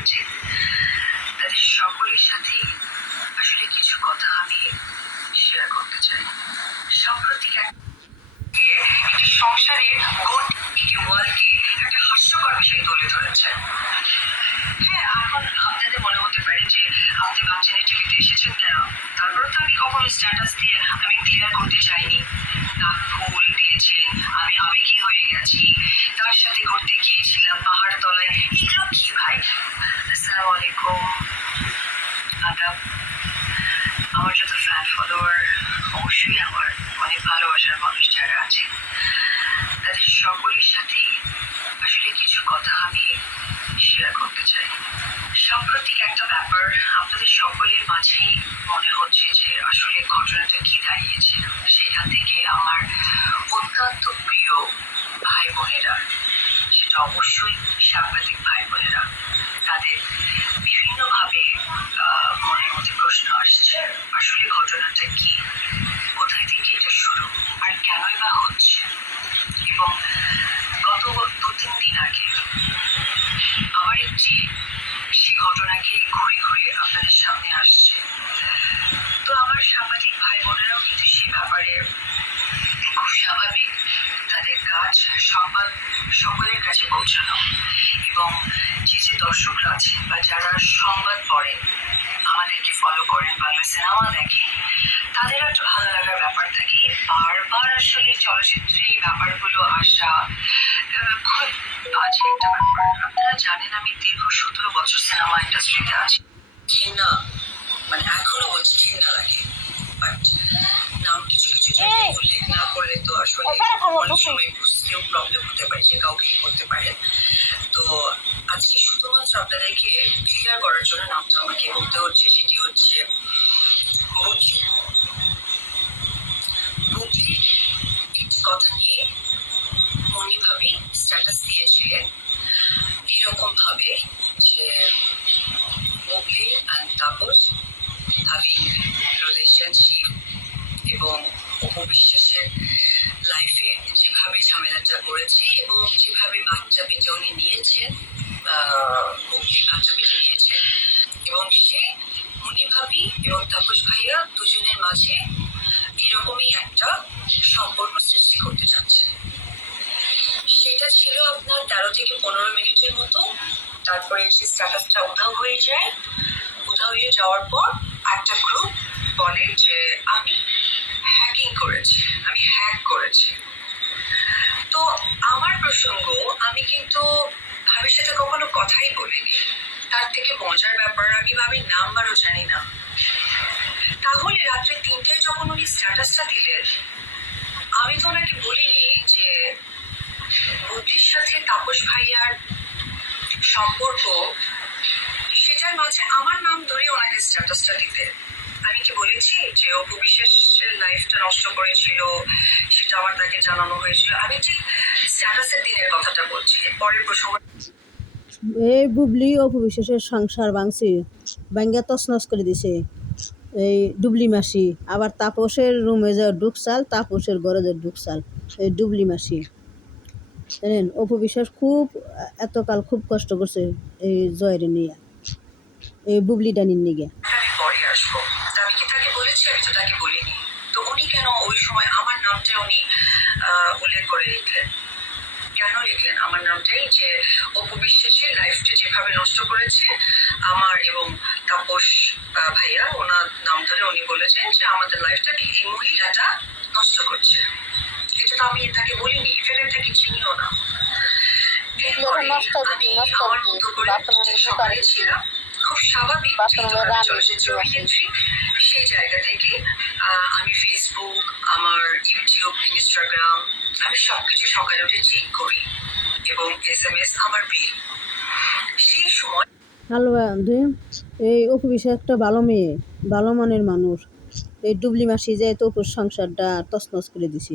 আছে। তাদের সকলের সাথেই আসলে কিছু কথা আমি শেয়ার করতে চাই। সাম্প্রতিক একটি সংসারের গোট একটি ওয়ালকে একটা হাস্যকর বিষয় তুলে ধরেছে। হ্যাঁ এখন আপনাদের মনে হতে পারে যে আপনি বাচ্চাদের টিভিতে এসেছেন কেন? তারপরে তো আমি কখনো স্ট্যাটাস দিয়ে আমি ক্লিয়ার করতে চাইনি। নাক ফুল দিয়েছেন, আমি আবেগী হয়ে গেছি। তার সাথে ঘুরতে গিয়েছিলাম পাহাড় তলায় এগুলো কি ভাই আসসালামু আলাইকুম আদাব আমার যত ফ্যান ফলোয়ার অবশ্যই আমার অনেক ভালোবাসার মানুষ যারা আছে তাদের সকলের সাথেই আসলে কিছু কথা আমি শেয়ার করতে চাই সাম্প্রতিক একটা ব্যাপার আপনাদের সকলের মাঝেই মনে হচ্ছে যে আসলে ঘটনাটা কি দাঁড়িয়েছিল সেখান থেকে আমার অত্যন্ত প্রিয় ভাই বোনেরা সেটা অবশ্যই সাংবাদিক ভাই বোনেরা তাদের বিভিন্নভাবে মনের মধ্যে প্রশ্ন আসছে, আসলে ঘটনাটা কি? কোথায় থেকে এটা শুরু? আর কেনই বা হচ্ছে? এবং গত দু তিন দিন আগে আমার একটি, সেই ঘটনাকে ঘুরে ঘুরে আপনাদের সামনে আসছে। তো আমার সামাজিক ভাই বোনেরাও কিন্তু সে ব্যাপারে খুব স্বাভাবিক তাদের কাজ সংবাদ সকলের কাছে পৌঁছানো। এবং যে যে দর্শকরা আছে বা যারা সংবাদ পড়েন, আমাদেরকে ফলো করেন বাংলা সিনেমা দেখেন তাদের একটা ভালো লাগার ব্যাপার থাকে। বারবার আসলে চলচ্চিত্রে এই ব্যাপারগুলো আসা খুব বাজে একটা ব্যাপার। আপনারা জানেন আমি দীর্ঘ সতেরো বছর সিনেমা ইন্ডাস্ট্রিতে আছি। ঘৃণা মানে এখনও বলছি ঘৃণা লাগে। না করলে তো আসলে অনেক সময় বুঝতেও প্রবলেম হতে পারে যে কাউকে করতে পারে। তো আজকে শুধুমাত্র আপনাদেরকে ক্লিয়ার করার জন্য নামটা আমাকে বলতে হচ্ছে সেটি হচ্ছে বুবলি বুবলি একটি কথা নিয়ে মনি ভাবি স্ট্যাটাস দিয়েছিলেন এইরকম ভাবে যে Bubly and Tapas having relationship এবং অপবিশ্বাসের লাইফে যেভাবে ঝামেলাটা করেছে এবং যেভাবে বাচ্চা পেটে উনি নিয়েছেন বুবলি বাচ্চা পেটে নিয়েছেন এবং সে মুনি ভাবি এবং তাপস ভাইয়া দুজনের মাঝে এরকমই একটা সম্পর্ক সৃষ্টি করতে চাচ্ছে। সেটা ছিল আপনার তেরো থেকে পনেরো মিনিটের মতো। তারপরে সেই স্ট্যাটাসটা উধাও হয়ে যায়। উধাও হয়ে যাওয়ার পর একটা গ্রুপ বলে যে, আমি হ্যাকিং করেছি, আমি হ্যাক করেছি। তো আমার প্রসঙ্গ, আমি কিন্তু ভাবির সাথে কখনো কথাই বলিনি। তার থেকে মজার ব্যাপার, আমি ভাবির নাম্বারও জানি না। তাহলে রাত্রে তিনটায় যখন উনি স্ট্যাটাসটা দিলেন, আমি তো ওনাকে বলিনি যে বুবলির সাথে তাপস ভাইয়ার সম্পর্ক, সেটার মাঝে আমার নাম ধরে ওনাকে স্ট্যাটাসটা দিতে আমি কি বলেছি যে অপু লাইফটা নষ্ট করেছিল সেটা আমার তাকে জানানো হয়েছিল। আমি ঠিক স্ট্যাটাসের দিনের কথাটা বলছি পরের প্রসঙ্গ এই বুবলি অপু বিশ্বাসের সংসার ভাঙছে ব্যাঙ্গা তছনছ করে দিছে। এই ডুবলি মাসি আবার তাপসের রুমে যা ঢুকসাল তাপসের ঘরে যা ঢুকসাল এই ডুবলি মাসি। জানেন অপু বিশ্বাস খুব এতকাল খুব কষ্ট করছে এই জয়ের নিয়ে এই বুবলি ডানির নিগে। আমি পরে আসব। আমি কি তাকে বলেছি? আমি তো তাকে উল্লেখ করে লিখলেন। কেন লিখলেন? আমার নামটাই যে অপু বিশ্বাসের লাইফটা যেভাবে নষ্ট করেছে আমার এবং তাপস ভাইয়া ওনার নাম ধরে উনি বলেছেন যে আমাদের লাইফটাকে এই মহিলাটা নষ্ট করছে। এটা তো আমি তাকে বলিনি ইভেন তাকে চিনিও না। আমার মতো করে সকালে ছিলাম খুব স্বাভাবিক সেই জায়গা থেকে আমি ফেসবুক আমার ইউটিউব ইনস্টাগ্রাম আমি সবকিছু সকালে উঠে চেক করি এবং এস এম এস আমার বিল সেই সময় হ্যালো বন্ধু এই অপু বিশ্বাস একটা ভালো মেয়ে ভালো মানের মানুষ। এই ডুবলি মাসি যায় তো অপুর সংসারটা তছনছ করে দিছে।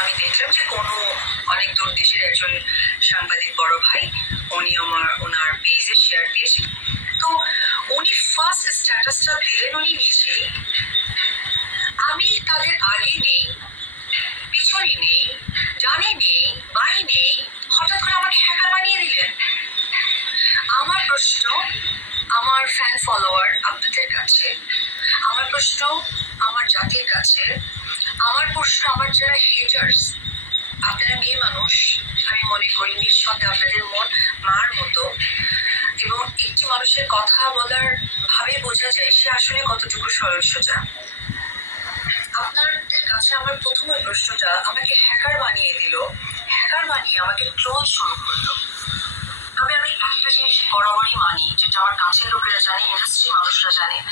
আমি দেখলাম যে কোনো অনেক দূর দেশের একজন সাংবাদিক বড় ভাই উনি আমার ওনার পেজে শেয়ার দিয়েছে। তো উনি ফার্স্ট স্ট্যাটাসটা দিলেন উনি নিজেই আমি তাদের আগে নেই, পিছনে নেই, ডানে নেই বাই নেই, হঠাৎ করে আমাকে হ্যাকার বানিয়ে দিলেন। আমার প্রশ্ন, আমার ফ্যান ফলোয়ার আপনাদের কাছে, আমার প্রশ্ন, আমার জাতির কাছে, আমার প্রশ্ন, আমার যারা হেটার্স আপনারা মেয়ে মানুষ, আমি মনে করি নিঃসন্দেহে আপনাদের মন, মার মতো এবং একটি মানুষের কথা বলার ভাবে বোঝা যায় সে আসলে কতটুকু সরল সোজা। আপনাদের কাছে আমার প্রথম প্রশ্নটা আমাকে হ্যাকার বানিয়ে দিল। হ্যাকার বানিয়ে আমাকে ট্রোল শুরু করল। তবে আমি একটা জিনিস বরাবরই মানি, যেটা আমার কাছের লোকেরা জানে ইন্ডাস্ট্রি মানুষরা জানে।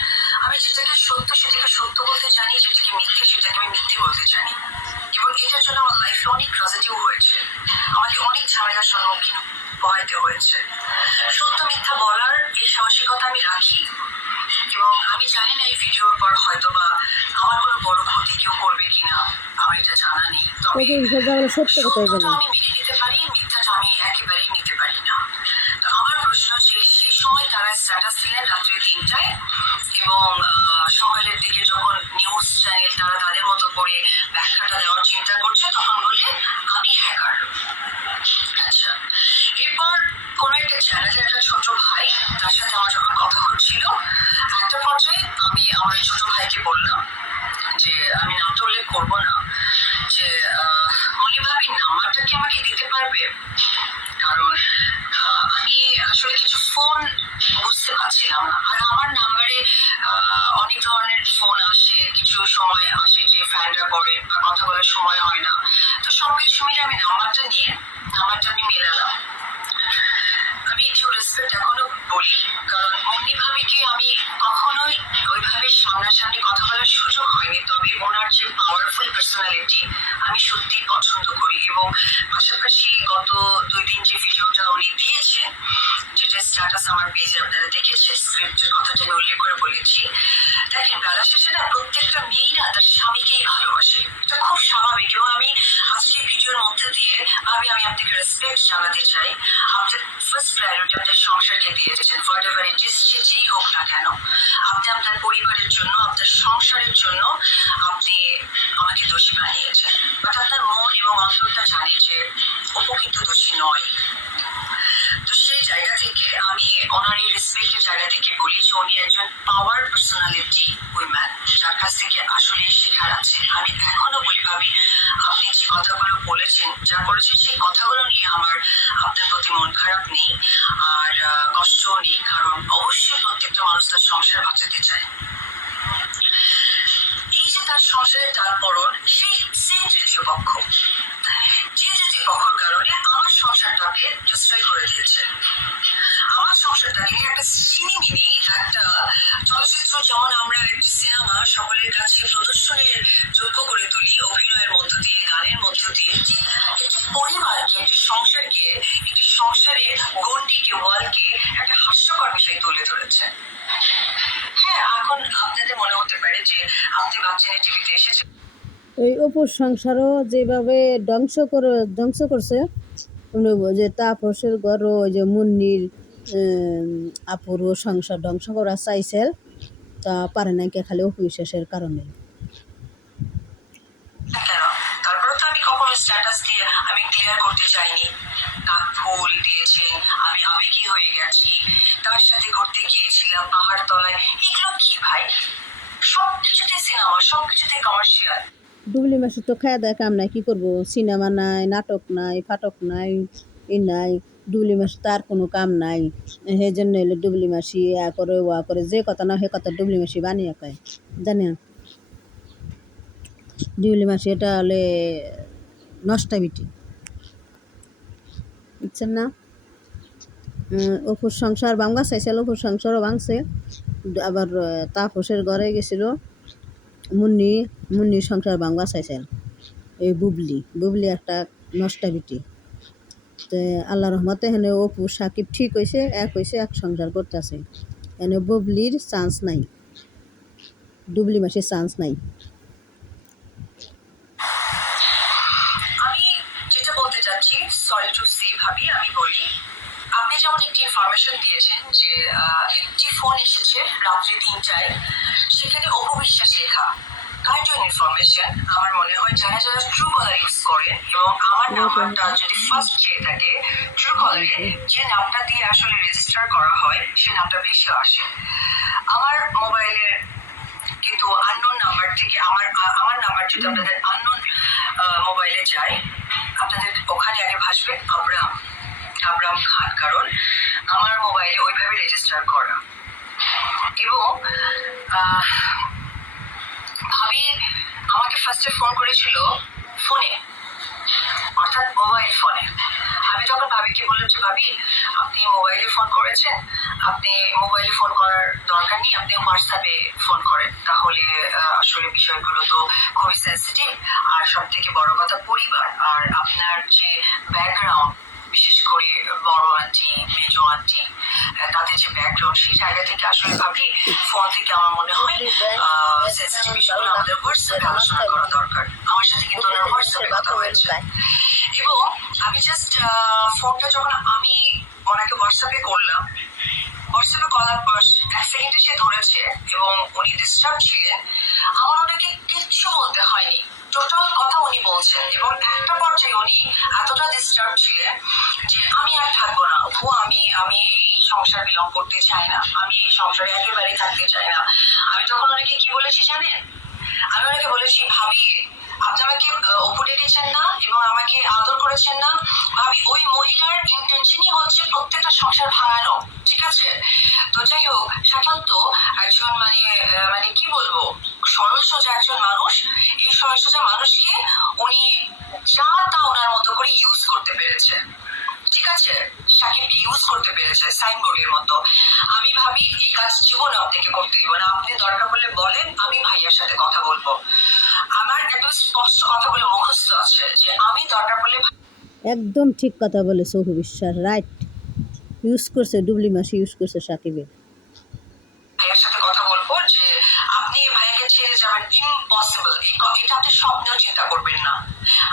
আমি যেটাকে সত্য সেটাকে সত্য বলতে জানি, যেটাকে মিথ্যে সেটাকে আমি মিথ্যে বলতে জানি। এবং এটার জন্য আমার লাইফে অনেক পজিটিভ হয়েছে। আমাকে অনেক ঝামেলার সম্মুখীন হতে হয়েছে সত্য মিথ্যা বলার এই সাহসিকতা আমি রাখি এবং আমি জানি না এই ভিডিওর পর হয়তো বা আমার কোনো বড় ক্ষতি কেউ করবে কিনা আমার এটা জানা নেই। তবে সত্যটা আমি মেনে নিতে পারি মিথ্যাটা আমি একেবারেই নিতে পারি না। তো আমার প্রশ্ন যে সেই সময় তারা স্ট্যাটাস দিলেন রাত্রি তিনটায় এবং সকালের দিকে যখন নিউজ চ্যানেল তারা তাদের মতো করে ব্যাখ্যাটা দেওয়ার চিন্তা করছে, তখন বললে, আমি হ্যাকার আচ্ছা এরপর কোনো একটা চ্যানেলের একটা ছোট ভাই, তার সাথে আমার যখন কথা হচ্ছিল, একটা পর্যায়ে আমি আমার ছোট ভাইকে বললাম যে আমি নামটা উল্লেখ করব না, যে মনি ভাবি, নাম্বারটা কি আমাকে দিতে পারবে? কারণ আমি আসলে কিছু ফোন বুঝতে পারছিলাম না। আর আমার নাম্বারে অনেক ধরনের ফোন আসে, কিছু সময় আসে যে ফ্যানরা করে বা কথা বলার সময় হয় না। তো সব কিছু মিলে আমি নাম্বারটা নিয়ে, নাম্বারটা আমি মেলালাম। আমি একটু রেসপেক্ট এখনও বলি, কারণ মুন্নি ভাবিকে আমি কখনোই ওইভাবে সামনাসামনি কথা বলার সুযোগ হয়নি, তবে ওনার যে পাওয়ারফুল পার্সোনালিটি আমি সত্যি পছন্দ করি এবং পাশাপাশি গত দুই দিন যে ভিডিওটা উনি দিয়েছেন, যেটা স্ট্যাটাস আমার পেজে আপনারা দেখেছেন স্ক্রিপ্টের কথাটা আমি উল্লেখ করে বলেছি, দেখেন বেলা শেষে না প্রত্যেকটা মেয়েই না তার স্বামীকেই ভালোবাসে। এটা খুব স্বাভাবিক এবং আমি আজকে ভিডিওর মধ্যে দিয়ে ভাবি আমি আপনাকে রেসপেক্ট জানাতে চাই। আপনার ফার্স্ট প্রায়োরিটি আপনার সংসারকে দিয়েছেন হোয়াট এভার ইট ইস সে যেই হোক না কেন। আপনি আপনার পরিবারের জন্য, আপনার সংসারের জন্য আপনি আমাকে দোষী বানিয়েছেন। বাট আপনার মন এবং অন্তরটা জানে যে অপ কিন্তু দোষী নয়। তো সেই জায়গা থেকে আমি ওনার এই রেসপেক্টের জায়গা থেকে বলি যে উনি একজন পাওয়ার পার্সোনালিটি উইম্যান যার কাছ থেকে আসলে শেখার আছে। আমি এখনও বলি, ভাবি, আপনি যে কথাগুলো বলেছেন, যা করেছেন, সেই কথাগুলো নিয়ে আমার আপনার প্রতি মন খারাপ নেই আর কষ্টও নেই, কারণ অবশ্যই প্রত্যেকটা মানুষ তার সংসার বাঁচাতে চায়। এই যে তার সংসারে টালপড়ন সেই সেই তৃতীয় পক্ষ। যে তৃতীয় পক্ষর কারণে সংসারটাকে ডিস্ট্রয় করে দিয়েছে। আমার সংসারটাকে একটা একটা চলচ্চিত্র যেমন আমরা একটি সিনেমা সকলের কাছে প্রদর্শনের যোগ্য করে তুলি, অভিনয়ের মধ্য দিয়ে, গানের মধ্য দিয়ে একটি পরিবারকে, একটি সংসারকে, একটি সংসারের গণ্ডিকে, ওয়ালকে একটা হাস্যকর বিষয় তুলে ধরেছে। হ্যাঁ এখন আপনাদের মনে হতে পারে যে আপনি বাচ্চানের টিভিতে এসেছে। এই অপুর সংসারও যেভাবে ধ্বংস করে ধ্বংস করছে যে তাপসের ঘর, ওই যে মুন্নির আপুর সংসার ধ্বংস করা চাইছিল। তা পারে না কে খালি অপবিশ্বাসের কারণে। স্ট্যাটাস দিয়ে আমি ক্লিয়ার করতে ফুল আমি হয়ে গেছি। তার সাথে ঘুরতে গিয়েছিলাম ভাই? সব সিনেমা সব কমার্শিয়াল ডুবলি মাসে তো খাওয়া দাওয়া কাম নাই, কী করব? সিনেমা নাই, নাটক নাই, ফাটক নাই, ই নাই ডুবলি মাসে তার কোনো কাম নাই। সেই জন্য এলো ডুবলি মাসি এ করে ওয়া করে, যে কথা না সে কথা ডুবলি মাসি বানিয়ে কয় জানেন ডুবলি মাসি এটা হলে নষ্টা বিটি বুঝছেন না? অপুর সংসার ভাঙ্গা চাইছিল, অপুর সংসারও ভাঙছে। আবার তাপসের ঘরে গেছিল। মুন্নি মুন্নির সংসার ভাঙ্গা চাইছেন। এই বুবলি বুবলি একটা নষ্টা বিটি। তো আল্লাহ রহমতে হেনে অপু সাকিব ঠিক হয়েছে এক হয়েছে এক সংসার করতেছে। এনে বুবলির চান্স নাই। ডুবলি মাসির চান্স নাই। আমি যেটা বলতে চাচ্ছি সরি টু সে ভাবি, আমি বলি যেমন একটি ইনফরমেশন দিয়েছেন যে একটি ফোন এসেছে রাত্রি তিনটায়। সেখানে অপবিশ্বাস লেখা কাইন্ড ইনফরমেশন আমার মনে হয় যারা যারা ট্রু কলার ইউজ করেন এবং আমার নাম্বারটা যদি ফার্স্ট চেয়ে থাকে ট্রু কলারে যে নামটা দিয়ে আসলে রেজিস্টার করা হয় সে নামটা ভেসে আসে। আমার মোবাইলের কিন্তু আননোন নাম্বার থেকে আমার আমার নাম্বার যদি আপনাদের আননোন মোবাইলে যায় আপনাদের ওখানে আগে ভাসবে আবরাম আবরাম খান, কারণ আমার মোবাইলে ওইভাবে রেজিস্টার করা। এবং ভাবি আমাকে ফার্স্টে ফোন করেছিল ফোনে অর্থাৎ মোবাইল ফোনে আমি যখন ভাবিকে বললাম যে, ভাবি, আপনি মোবাইলে ফোন করেছেন? আপনি মোবাইলে ফোন করার দরকার নেই, আপনি হোয়াটসঅ্যাপে ফোন করেন। তাহলে আসলে বিষয়গুলো তো খুবই সেন্সিটিভ আর সব থেকে বড় কথা পরিবার আর আপনার যে ব্যাকগ্রাউন্ড বিশেষ করে বড় আন্টি, মেজো আন্টি তাদের যে ব্যাকগ্রাউন্ড সেই জায়গা থেকে আসলে ভাবি ফোন থেকে আমার মনে হয় সেন্সিটিভ বিষয়গুলো আমাদের হোয়াটসঅ্যাপে আলোচনা করা দরকার। আমার সাথে কিন্তু ওনার হোয়াটসঅ্যাপে কথা হয়েছে। এবং আমি জাস্ট ফোনটা যখন আমি ওনাকে হোয়াটসঅ্যাপে করলাম হোয়াটসঅ্যাপে করার পর এক সেকেন্ডে সে ধরেছে এবং উনি ডিস্টার্ব ছিলেন। আমার ওনাকে কিচ্ছু বলতে হয়নি। টোটাল কথা উনি বলছেন এবং একটা পর্যায়ে উনি এতটা ডিস্টার্ব ছিলেন যে আমি আর থাকব না। ও আমি আমি এই সংসার বিলং করতে চাই না। আমি এই সংসারে একেবারেই থাকতে চাই না। আমি তখন ওনাকে কি বলেছি জানেন? আমি ওনাকে বলেছি, ভাবি, আপনি আমাকে অপু ডেকেছেন না এবং আমাকে আদর করেছেন না। ভাবি, ওই মহিলার ইন্টেনশনই হচ্ছে প্রত্যেকটা সংসার ভাঙানো, ঠিক আছে? তো যাই হোক, সাধারণত একজন মানে মানে কি বলব সরল সোজা একজন মানুষ, এই সরল সোজা মানুষকে উনি যা তা ওনার মতো করে ইউজ করতে পেরেছে। ঠিক আছে সাকিবকে ইউজ করতে পেরেছে? সাইনবোর্ডের মতো। আমি ভাবি এই কাজ জীবনে আপনাকে করতে দিব না। আপনি দরকার পড়লে বলেন আমি ভাইয়ার সাথে কথা বলব। আমার একদম স্পষ্ট কথাগুলো মুখস্থ আছে যে আমি দরকার পড়লে একদম ঠিক কথা বলেছে অপু বিশ্বাস। রাইট ইউজ করছে ডুবলি মাসি ইউজ করছে সাকিবের। ভাইয়ার সাথে কথা বলব যে ভাইয়াকে ছেড়ে যাবেন ইম্পসিবল এটা আপনি স্বপ্নেও চিন্তা করবেন না।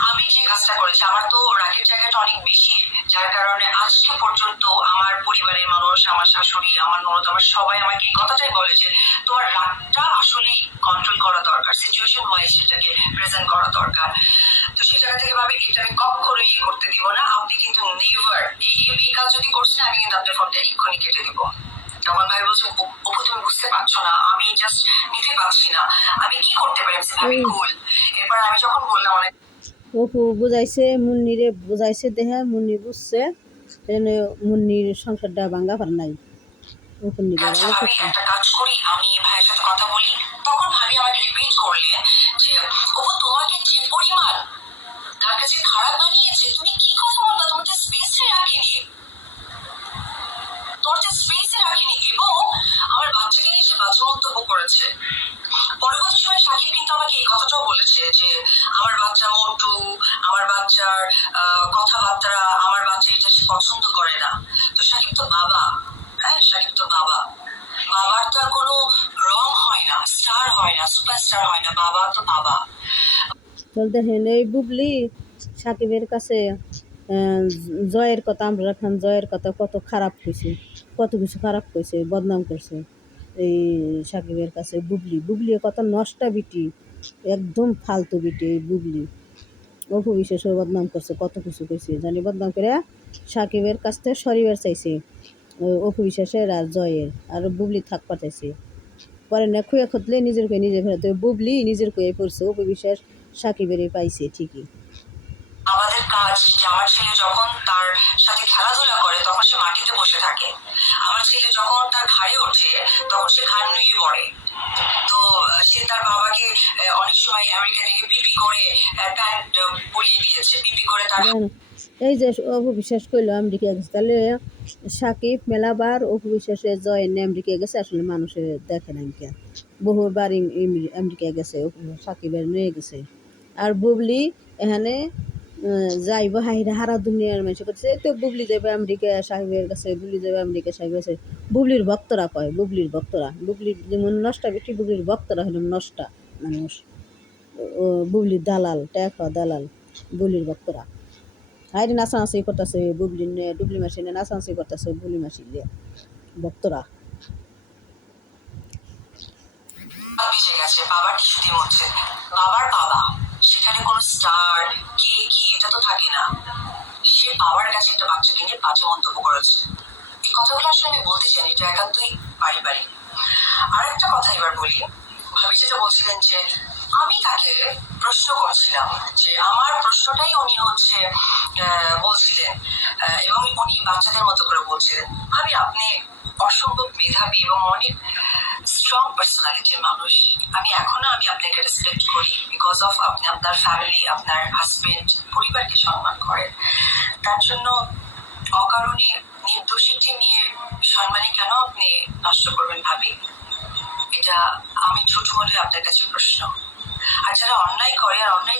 আমি যে কাজটা করেছি, আমার তো রাগের জায়গাটা অনেক বেশি, যার কারণে আজকে পর্যন্ত আমার পরিবারের মানুষ, আমার শাশুড়ি, আমার ননদ, আমার সবাই আমাকে এই কথাটাই বলে যে, তোমার রাগটা আসলেই কন্ট্রোল করা দরকার সিচুয়েশন ওয়াইজ সেটাকে প্রেজেন্ট করা দরকার। তো সেই জায়গা থেকে ভাবি, এটা আমি কখনো ইয়ে করতে দিব না। আপনি কিন্তু নেভার এই কাজ যদি করছেন, আমি কিন্তু আপনার ফোনটা এক্ষুনি কেটে দিব। তখন ভাই বলছে "অপু- তুমি বুঝতে পারছ না আমি জাস্ট নিতে পারছি না। আমি কি করতে পারি? আমি। কুল এরপর আমি যখন বললাম অনেক অপু বুঝাইছে মুন্নিরে বুঝাইছে দেহে মুন্নি বুঝছে সেজন্য মুন্নির সংসারটা ভাঙ্গা পার নাই। অপুর নিকে আচ্ছা ভালো একটা কাজ করি আমি ভাইয়ের সাথে কথা বলি। তখন ভাবি আমাকে রিপিট করলেন যে অপু তোমাকে যে পরিমাণ তার কাছে খারাপ বানিয়েছে তুমি কি কথা বলবা তোমার তো স্পেসে রাখিনি। যে স্পেসে রাখিনি এবং আমার বাচ্চাকে সে বাজে মন্তব্য করেছে। পরবর্তী সময় সাকিব কিন্তু আমাকে এই কথাটাও বলেছে যে, আমার বাচ্চা মোটু আমার বাচ্চার কথাবার্তা, আমার বাচ্চা এটা সে পছন্দ করে না। তো সাকিব তো বাবা হ্যাঁ? সাকিব তো বাবা। বাবার তো আর কোনো রং হয় না স্টার হয় না সুপারস্টার হয় না, বাবা তো বাবা। চল দেখেন এই বুবলি সাকিবের কাছে জয়ের কথা আমরা খান জয়ের কথা কত খারাপ কইছে কত কিছু খারাপ কইছে, বদনাম করছে। এই সাকিবের কাছে বুবলি বুবলি কত নষ্টা বিটি, একদম ফালতু বিটি এই বুবলি। অপু বিশেষও বদনাম করছে, কত কিছু কইছে, জানি বদনাম করে সাকিবের কাছ থেকে শরীরের চাইছে। অপু বিশ্বাসের আর জয়ের, আর বুবলি থাক পাঠাইছে। পরে না, খুঁয়ে খুঁতলে নিজের কয়ে নিজে ফেরত বুবলি নিজের কয়ে পড়ছে, অপু বিশ্বাস সাকিবেরই পাইছে ঠিকই। কাজ যে আমার ছেলে যখন তার সাথে খেলাধুলা করে, তখন সে মাটিতে বসে থাকে। আমার ছেলে যখন তার ঘাড়ে ওঠে, তখন সে ঘাড় নুয়ে পড়ে। তো, সে তার বাবাকে অনেক সময় আমেরিকা থেকে পিপি করে প্যান্ট পরিয়ে দিয়েছে। পিপি করে তার এই যে অপু বিশ্বাস করল আমেরিকা গেছে, তাহলে সাকিব, মেলাবার, অপু বিশ্বাসে জয় এনে আমেরিকা গেছে, আসলে মানুষের দেখে না কে বহুবার আমেরিকা গেছে সাকিবের নিয়ে গেছে। আর বুবলি এখানে যাইব হাইরা হারা দুনিয়ার মানুষ করছে। তো বুবলি যাবে আমেরিকা সাহেবের কাছে, বুবলি যাবে আমেরিকা সাহেবের কাছে। বুবলির ভক্তরা কয়, বুবলির ভক্তরা। বুবলির যেমন নষ্টা, বেশি বুবলির ভক্তরা হলাম নষ্টা মানুষ। ও বুবলির দালাল ট্যাক দালাল, বুবলির ভক্তরা। হাইরে নাচানাচি করতেছে বুবলি ডুবলি মাসি নিয়ে নাচানাচি করতেছে বুবলি মাসি দিয়ে ভক্তরা। বাবার দিয়ে মুছছে বাবার বাবা। সেখানে কোনো স্টার কে কি, এটা তো থাকে না। সে বাবার কাছে একটা বাচ্চাকে নিয়ে বাজে মন্তব্য করেছে। এই কথাগুলো আসলে আমি বলতে চাই এটা একান্তই পারিবারিক। আর একটা কথা এবার বলি। ভাবি যেটা বলছিলেন যে আমি তাকে প্রশ্ন করছিলাম যে আমার প্রশ্নটাই উনি হচ্ছে বলছিলেন এবং উনি বাচ্চাদের মতো করে বলছিলেন, ভাবি, আপনি অসম্ভব মেধাবী এবং অনেক স্ট্রং পার্সোনালিটির মানুষ। আমি এখনও আমি আপনাকে রেসপেক্ট করি বিকজ অফ আপনি, আপনার ফ্যামিলি আপনার হাজবেন্ড পরিবারকে সম্মান করেন। তার জন্য অকারণে নির্দোষীটি নিয়ে সম্মানে কেন আপনি নষ্ট করবেন ভাবি? এটা আমি ছোট মনে আপনার কাছে প্রশ্ন। আর যারা অন্যায় করে আর অন্যায়